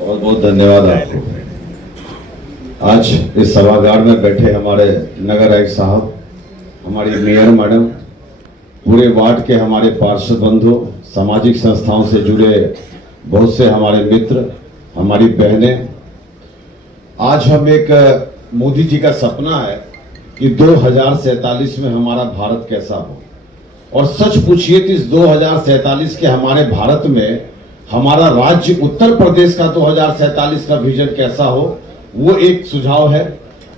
बहुत बहुत धन्यवाद आपको। आज इस सभागार में बैठे हमारे नगर आयुक्त साहब, हमारी मेयर मैडम, पूरे वार्ड के हमारे पार्षद बंधु, सामाजिक संस्थाओं से जुड़े बहुत से हमारे मित्र, हमारी बहनें, आज हम एक मोदी जी का सपना है कि 2047 में हमारा भारत कैसा हो। और सच पूछिए तो इस 2047 के हमारे भारत में हमारा राज्य उत्तर प्रदेश का 2047 का विजन कैसा हो, वो एक सुझाव है।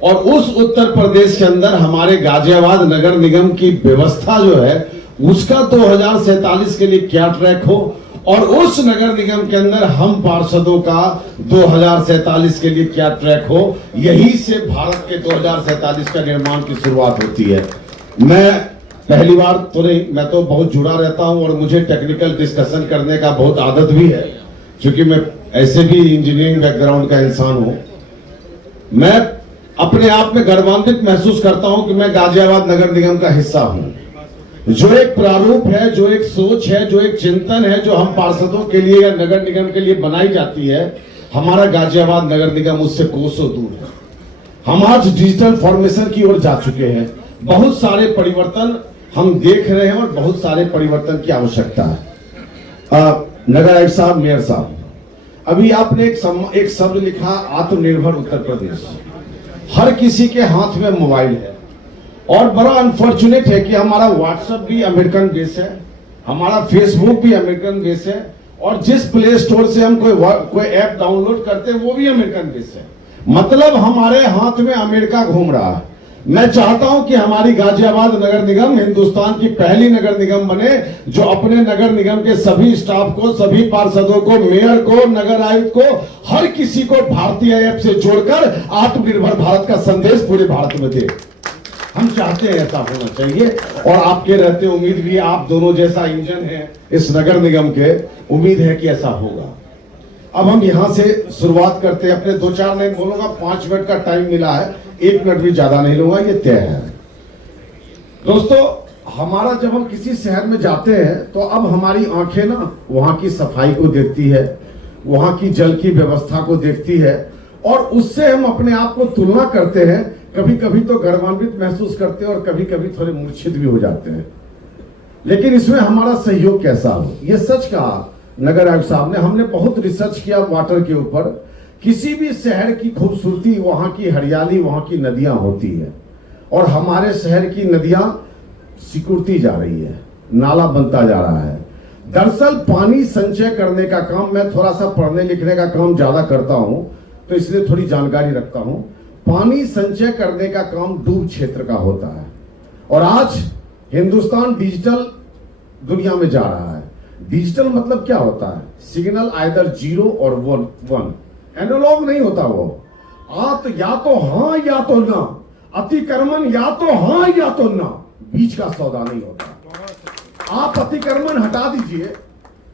और उस उत्तर प्रदेश के अंदर हमारे गाजियाबाद नगर निगम की व्यवस्था जो है उसका 2047 के लिए क्या ट्रैक हो, और उस नगर निगम के अंदर हम पार्षदों का 2047 के लिए क्या ट्रैक हो, यही से भारत के 2047 का निर्माण की शुरुआत होती है। मैं पहली बार तो नहीं, मैं तो बहुत जुड़ा रहता हूं और मुझे टेक्निकल डिस्कशन करने का बहुत आदत भी है, क्योंकि मैं ऐसे भी इंजीनियरिंग बैकग्राउंड का इंसान हूं। मैं अपने आप में गर्वान्वित महसूस करता हूं कि मैं गाजियाबाद नगर निगम का हिस्सा हूं। जो एक प्रारूप है, जो एक सोच है, जो एक चिंतन है, जो हम पार्षदों के लिए या नगर निगम के लिए बनाई जाती है, हमारा गाजियाबाद नगर निगम उससे कोसों दूर है। हम आज डिजिटल फॉर्मेशन की ओर जा चुके हैं। बहुत सारे परिवर्तन हम देख रहे हैं और बहुत सारे परिवर्तन की आवश्यकता है। नगर आयुक्त साहब, मेयर साहब, अभी आपने एक शब्द लिखा, आत्मनिर्भर उत्तर प्रदेश। हर किसी के हाथ में मोबाइल है और बड़ा अनफॉर्चुनेट है कि हमारा व्हाट्सएप भी अमेरिकन बेस है, हमारा फेसबुक भी अमेरिकन बेस है, और जिस प्ले स्टोर से हम कोई ऐप डाउनलोड करते हैं वो भी अमेरिकन बेस है। मतलब हमारे हाथ में अमेरिका घूम रहा है। मैं चाहता हूं कि हमारी गाजियाबाद नगर निगम हिंदुस्तान की पहली नगर निगम बने जो अपने नगर निगम के सभी स्टाफ को, सभी पार्षदों को, मेयर को, नगर आयुक्त को, हर किसी को भारतीय ऐप से जोड़कर आत्मनिर्भर भारत का संदेश पूरे भारत में दे। हम चाहते हैं ऐसा होना चाहिए, और आपके रहते उम्मीद भी, आप दोनों जैसा इंजन है इस नगर निगम के, उम्मीद है कि ऐसा होगा। अब हम यहां से शुरुआत करते हैं। अपने 2-4 मिनट बोलूंगा, 5 मिनट का टाइम मिला है, 1 मिनट भी ज्यादा नहीं लूंगा, ये तय है। दोस्तों, हमारा जब हम किसी शहर में जाते हैं तो अब हमारी आंखें ना वहां की सफाई को देखती है, वहां की जल की व्यवस्था को देखती है, और उससे हम अपने आप को तुलना करते हैं। कभी कभी तो गर्वान्वित महसूस करते हैं और कभी कभी थोड़े मूर्छित भी हो जाते हैं। लेकिन इसमें हमारा सहयोग कैसा हो, ये सच कहा नगर आयुक्त साहब ने। हमने बहुत रिसर्च किया वाटर के ऊपर। किसी भी शहर की खूबसूरती वहां की हरियाली, वहां की नदियां होती है, और हमारे शहर की नदियां सिकुड़ती जा रही है, नाला बनता जा रहा है। दरअसल पानी संचय करने का काम, मैं थोड़ा सा पढ़ने लिखने का काम ज्यादा करता हूं तो इसलिए थोड़ी जानकारी रखता हूं। पानी संचय करने का काम डूब क्षेत्र का होता है, और आज हिंदुस्तान डिजिटल दुनिया में जा रहा है। डिजिटल मतलब क्या होता है? सिग्नल आइदर 0 और 1, एनालॉग नहीं होता वो। आप या तो हां या तो ना, अतिक्रमण या तो हां या तो ना, बीच का सौदा नहीं होता। आप अतिक्रमण हटा दीजिए,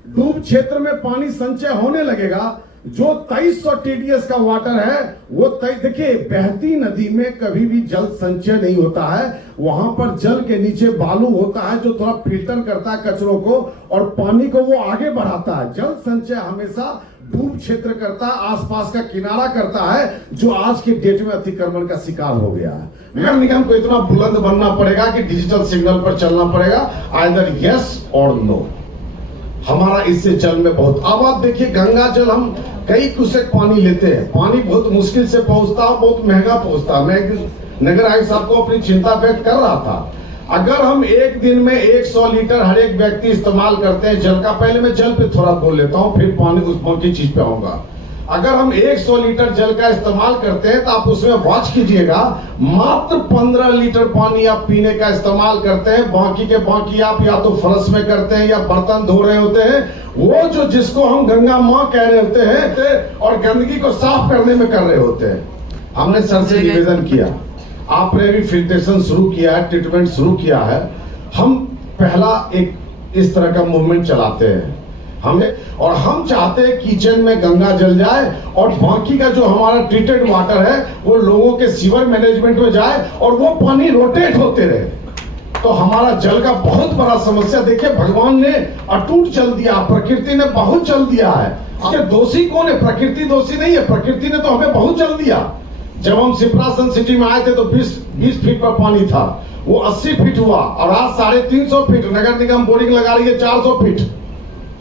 डूब क्षेत्र में पानी संचय होने लगेगा। जो 2300 TDS का वाटर है वो देखिए, बहती नदी में कभी भी जल संचय नहीं होता है। वहां पर जल के नीचे बालू होता है जो थोड़ा फिल्टर करता है कचरों को, और पानी को वो आगे बढ़ाता है। जल संचय हमेशा डूब क्षेत्र करता है, आसपास का किनारा करता है, जो आज के डेट में अतिक्रमण का शिकार हो गया है। नगर निगम को इतना बुलंद बनना पड़ेगा कि डिजिटल सिग्नल पर चलना पड़ेगा, आइदर यस और नो। हमारा इससे जल में बहुत, अब आप देखिए गंगा जल हम कई क्यूसेक पानी लेते हैं, पानी बहुत मुश्किल से पहुंचता है, बहुत महंगा पहुंचता है। मैं नगर आयुक्त साहब को अपनी चिंता व्यक्त कर रहा था। अगर हम एक दिन में 100 लीटर हर एक व्यक्ति इस्तेमाल करते हैं जल का, पहले मैं जल पे थोड़ा बोल लेता हूं, फिर पानी उस बाकी चीज पे आऊंगा। अगर हम 100 लीटर जल का इस्तेमाल करते हैं तो आप उसमें वॉच कीजिएगा, मात्र 15 लीटर पानी आप पीने का इस्तेमाल करते हैं। बाकी के बाकी आप या तो फर्श में करते हैं या बर्तन धो रहे होते हैं, वो जो जिसको हम गंगा माँ कह रहे होते हैं, और गंदगी को साफ करने में कर रहे होते हैं। हमने सर से निवेदन किया, आपने भी फिल्ट्रेशन शुरू किया है, ट्रीटमेंट शुरू किया है। हम पहला एक इस तरह का मूवमेंट चलाते हैं और हम चाहते हैं किचन में गंगा जल जाए, और बाकी का जो हमारा ट्रीटेड वाटर है वो लोगों के सीवर मैनेजमेंट में जाए, और वो पानी रोटेट होते रहे। तो हमारा जल का बहुत बड़ा समस्या। देखिए भगवान ने अटूट जल दिया, प्रकृति ने बहुत जल दिया है। इसके दोषी कौन है? प्रकृति दोषी नहीं है, प्रकृति ने तो हमें बहुत जल दिया। जब हम सिप्रासन सिटी में आए थे तो 20 फीट पर पानी था, वो 80 फीट हुआ और आज 350 फीट। नगर निगम बोरिंग लगा रही है 400 फीट।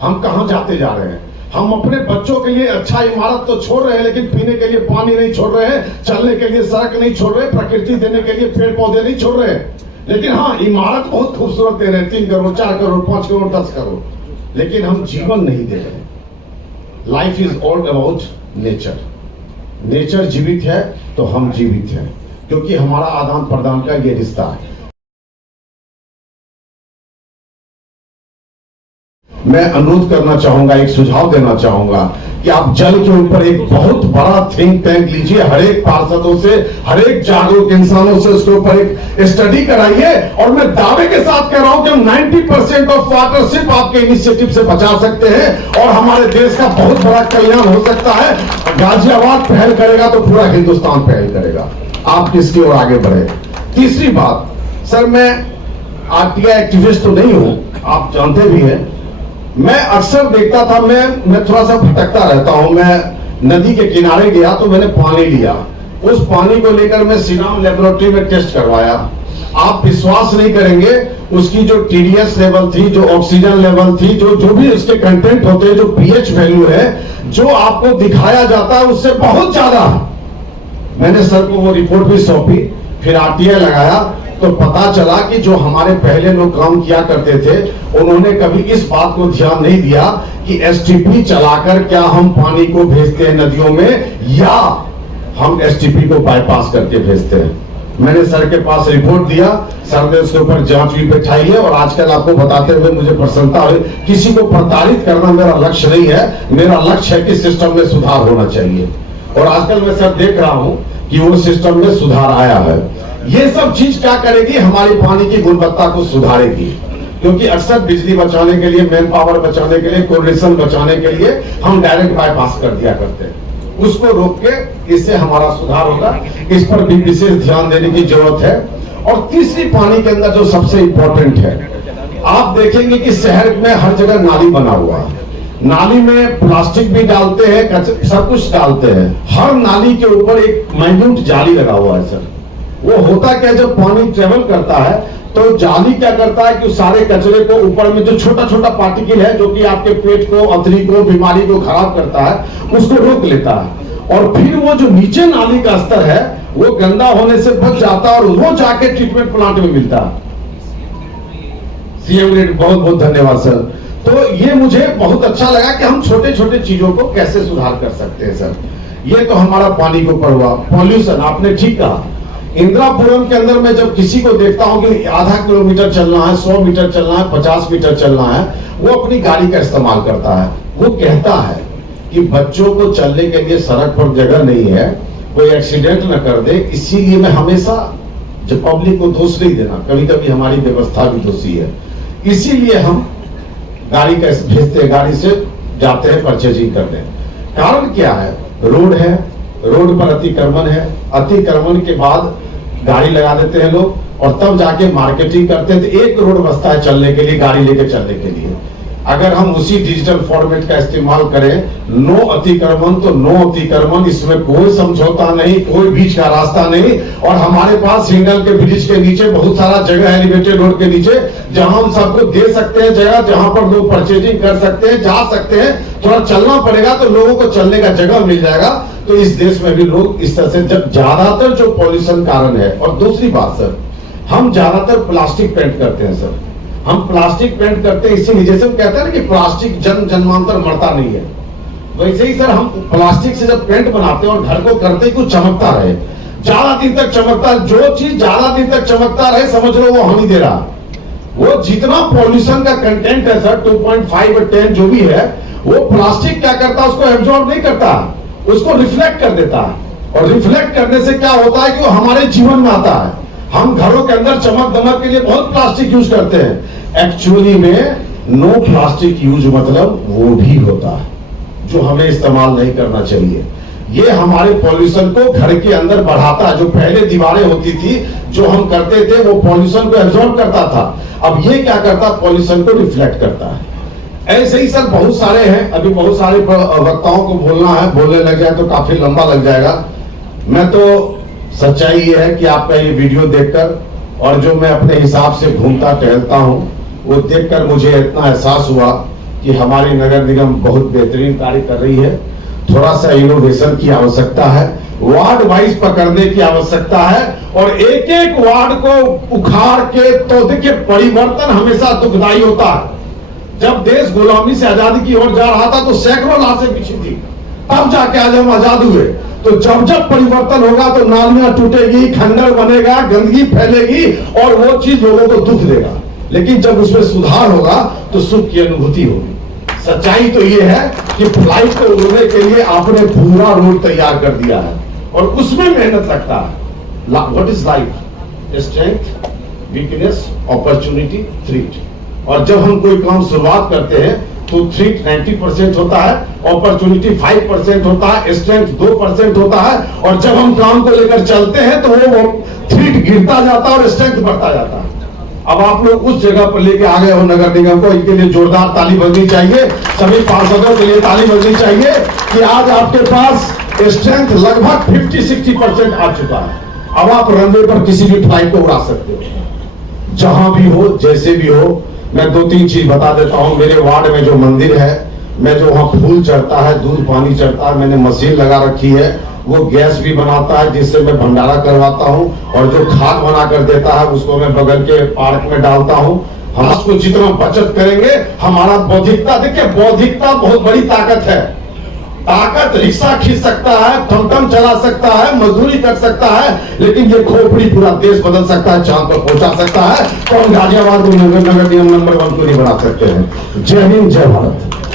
हम कहां जाते जा रहे हैं? हम अपने बच्चों के लिए अच्छा इमारत तो छोड़ रहे हैं, लेकिन पीने के लिए पानी नहीं छोड़ रहे हैं, चलने के लिए सड़क नहीं छोड़ रहे, प्रकृति देने के लिए पेड़ पौधे नहीं छोड़ रहे हैं। लेकिन हाँ, इमारत बहुत खूबसूरत दे रहे हैं, 3 करोड़ 4 करोड़ 5 करोड़ 10 करोड़, लेकिन हम जीवन नहीं दे रहे। Life is all about nature. Nature जीवित है तो हम जीवित हैं, क्योंकि हमारा आदान प्रदान का ये रिश्ता है। मैं अनुरोध करना चाहूंगा, एक सुझाव देना चाहूंगा कि आप जल के ऊपर एक बहुत बड़ा थिंक टैंक लीजिए, हर एक पार्षदों से, हर एक जागरूक इंसानों से उसके ऊपर एक स्टडी कराइए। और मैं दावे के साथ कह रहा हूं कि हम 90% ऑफ वाटर सिर्फ आपके इनिशिएटिव से बचा सकते हैं और हमारे देश का बहुत बड़ा कल्याण हो सकता है। गाजियाबाद पहल करेगा तो पूरा हिंदुस्तान पहल करेगा। आप किसकी ओर आगे बढ़े। तीसरी बात, सर मैं आरटीआई एक्टिविस्ट तो नहीं हूं, आप जानते भी हैं। मैं अक्सर देखता था, मैं थोड़ा सा भटकता रहता हूं। मैं नदी के किनारे गया तो मैंने पानी लिया, उस पानी को लेकर मैं सीरम लेबोरेटरी में टेस्ट करवाया। आप विश्वास नहीं करेंगे, उसकी जो टीडीएस लेवल थी, जो ऑक्सीजन लेवल थी, जो भी उसके कंटेंट होते हैं, जो पीएच वैल्यू है, जो आपको दिखाया जाता है उससे बहुत ज्यादा। मैंने सर को वो रिपोर्ट भी सौंपी, फिर आरटीआई लगाया तो पता चला कि जो हमारे पहले लोग काम किया करते थे, उन्होंने कभी इस बात को ध्यान नहीं दिया कि एसटीपी चलाकर क्या हम पानी को भेजते हैं नदियों में, या हम एसटीपी को बाईपास करके भेजते हैं। मैंने सर के पास रिपोर्ट दिया, सर ने उसके ऊपर जांच भी बैठाई है। और आजकल आपको बताते हुए मुझे प्रसन्नता हुई, किसी को प्रताड़ित करना मेरा लक्ष्य नहीं है, मेरा लक्ष्य है कि सिस्टम में सुधार होना चाहिए। और आजकल मैं सर देख रहा हूं कि वो सिस्टम में सुधार आया है। ये सब चीज क्या करेगी? हमारी पानी की गुणवत्ता को सुधारेगी। क्योंकि अक्सर बिजली बचाने के लिए, मैन पावर बचाने के लिए, कोऑर्डिनेशन बचाने के लिए हम डायरेक्ट बाईपास कर दिया करते हैं। उसको रोक के इससे हमारा सुधार होगा। इस पर भी विशेष ध्यान देने की जरूरत है। और तीसरी, पानी के अंदर जो सबसे इंपॉर्टेंट है, आप देखेंगे कि शहर में हर जगह नाली बना हुआ है। नाली में प्लास्टिक भी डालते हैं, सब कुछ डालते हैं। हर नाली के ऊपर एक माइन्यूट जाली लगा हुआ है सर। वो होता क्या, जब पानी ट्रेवल करता है तो जाली क्या करता है कि सारे कचरे को ऊपर में जो छोटा छोटा पार्टिकल है, जो कि आपके पेट को, अतरी को, बीमारी को खराब करता है, उसको रोक लेता है। और फिर वो जो नीचे नाली का स्तर है वो गंदा होने से बच जाता है और वो जाके ट्रीटमेंट प्लांट में मिलता है। सीएम ग्रेड, बहुत बहुत धन्यवाद सर। तो ये मुझे बहुत अच्छा लगा कि हम छोटे छोटे चीजों को कैसे सुधार कर सकते हैं सर। ये तो हमारा पानी के ऊपर हुआ। पॉल्यूशन, आपने ठीक कहा। इंदिरापुरम के अंदर मैं जब किसी को देखता हूं कि आधा किलोमीटर चलना है, 100 मीटर चलना है, 50 मीटर चलना है, वो अपनी गाड़ी का इस्तेमाल करता है। वो कहता है कि बच्चों को चलने के लिए सड़क पर जगह नहीं है, कोई एक्सीडेंट न कर दे, इसीलिए मैं हमेशा, जब पब्लिक को दोष नहीं देना, कभी कभी हमारी व्यवस्था भी दोषी है, इसीलिए हम गाड़ी का भेजते हैं, गाड़ी से जाते हैं परचेजिंग करने। कारण क्या है? रोड है, रोड पर अतिक्रमण है, अतिक्रमण के बाद गाड़ी लगा देते हैं लोग और तब जाके मार्केटिंग करते हैं। तो एक रोड बचता है चलने के लिए, गाड़ी लेके चलने के लिए। अगर हम उसी डिजिटल फॉर्मेट का इस्तेमाल करें, नो अतिक्रमण तो नो अतिक्रमण, इसमें कोई समझौता नहीं, कोई बीच का रास्ता नहीं। और हमारे पास हिंडल के ब्रिज के नीचे बहुत सारा जगह है, एलिवेटेड रोड के नीचे, जहां हम सबको दे सकते हैं जगह, जहां पर लोग परचेजिंग कर सकते हैं, जा सकते हैं। थोड़ा चलना पड़ेगा तो लोगों को चलने का जगह मिल जाएगा। तो इस देश में भी लोग इस तरह से, जब ज्यादातर जो पॉल्यूशन कारण है। और दूसरी बात सर, हम ज्यादातर प्लास्टिक पेंट करते हैं सर। हम प्लास्टिक पेंट करते हैं इसीलिए, जैसे हम कहते हैं ना कि प्लास्टिक जन्म जन्मांतर मरता नहीं है, वैसे ही सर हम प्लास्टिक से जब पेंट बनाते हैं और घर को करते ही कुछ चमकता रहे, ज्यादा दिन तक चमकता, जो चीज ज्यादा दिन तक चमकता रहे समझ लो वो हानि दे रहा। वो जितना पॉल्यूशन का कंटेंट है सर, 2.5 और 10 जो भी है, वो प्लास्टिक क्या करता है, उसको एब्जॉर्ब नहीं करता, उसको रिफ्लेक्ट कर देता है। और रिफ्लेक्ट करने से क्या होता है कि वो हमारे जीवन में आता है। हम घरों के अंदर चमक दमक के लिए बहुत प्लास्टिक यूज करते हैं। एक्चुअली में नो प्लास्टिक यूज मतलब वो भी होता है जो हमें इस्तेमाल नहीं करना चाहिए। ये हमारे पॉल्यूशन को घर के अंदर बढ़ाता है। जो पहले दीवारें होती थी, जो हम करते थे, वो पॉल्यूशन को एब्जॉर्ब करता था। अब ये क्या करता, पॉल्यूशन को रिफ्लेक्ट करता है। ऐसे ही सर बहुत सारे हैं, अभी बहुत सारे वक्ताओं को बोलना है, बोलने लग जाए तो काफी लंबा लग जाएगा। मैं तो सच्चाई ये है कि आपका ये वीडियो देखकर और जो मैं अपने हिसाब से घूमता टहलता हूं, वो देखकर मुझे इतना एहसास हुआ कि हमारी नगर निगम बहुत बेहतरीन कार्य कर रही है। थोड़ा सा इनोवेशन की आवश्यकता है, वार्ड वाइज पकड़ने की आवश्यकता है, और एक एक वार्ड को उखाड़ के, तो देखिए परिवर्तन हमेशा दुखदाई होता है। जब देश गुलामी से आजादी की ओर जा रहा था तो सैकड़ों लाशें बिछी थी, तब जाके आज हम आजाद हुए। तो जब जब परिवर्तन होगा तो नालियां टूटेगी, खंडर बनेगा, गंदगी फैलेगी, और वो चीज लोगों को दुख देगा। लेकिन जब उसमें सुधार होगा तो सुख की अनुभूति होगी। सच्चाई तो ये है कि फ्लाइट को उड़ने के लिए आपने पूरा रोड तैयार कर दिया है, और उसमें मेहनत लगता है। What is life? Strength, weakness, opportunity, threat. और जब हम कोई काम शुरुआत करते हैं तो थ्रेट 90% होता है, अपॉर्चुनिटी 5% होता है, स्ट्रेंथ 2% होता है, और जब हम काम को लेकर चलते हैं तो वो थ्रेट गिरता जाता है और स्ट्रेंथ बढ़ता जाता है। अब आप लोग उस जगह पर लेके आ गए हो नगर निगम को, इनके लिए जोरदार ताली बजनी चाहिए। सभी पार्षदों के लिए ताली बजनी चाहिए कि आज आपके पास स्ट्रेंथ लगभग 50-60% आ चुका है। अब आप रनवे पर किसी भी फ्लाइट को उड़ा सकते हो, जहां भी हो, जैसे भी हो। मैं 2-3 चीज बता देता हूं। मेरे वार्ड में जो मंदिर है, मैं जो वहां फूल चढ़ता है, दूध पानी चढ़ता है, मैंने मशीन लगा रखी है। वो गैस भी बनाता है, जिससे मैं भंडारा करवाता हूं, और जो खाद बना कर देता है उसको मैं बगल के पार्क में डालता हूं। हम उसको जितना बचत करेंगे, हमारा बौद्धिकता, देखिए बौद्धिकता बहुत बड़ी ताकत है। ताकत रिक्शा खींच सकता है, टमटम चला सकता है, मजदूरी कर सकता है, लेकिन ये खोपड़ी पूरा देश बदल सकता है, चांद पर पहुंचा सकता है। तो हम गाजियाबाद को नगर निगम नंबर 1 को नहीं बना सकते हैं। जय हिंद, जय भारत।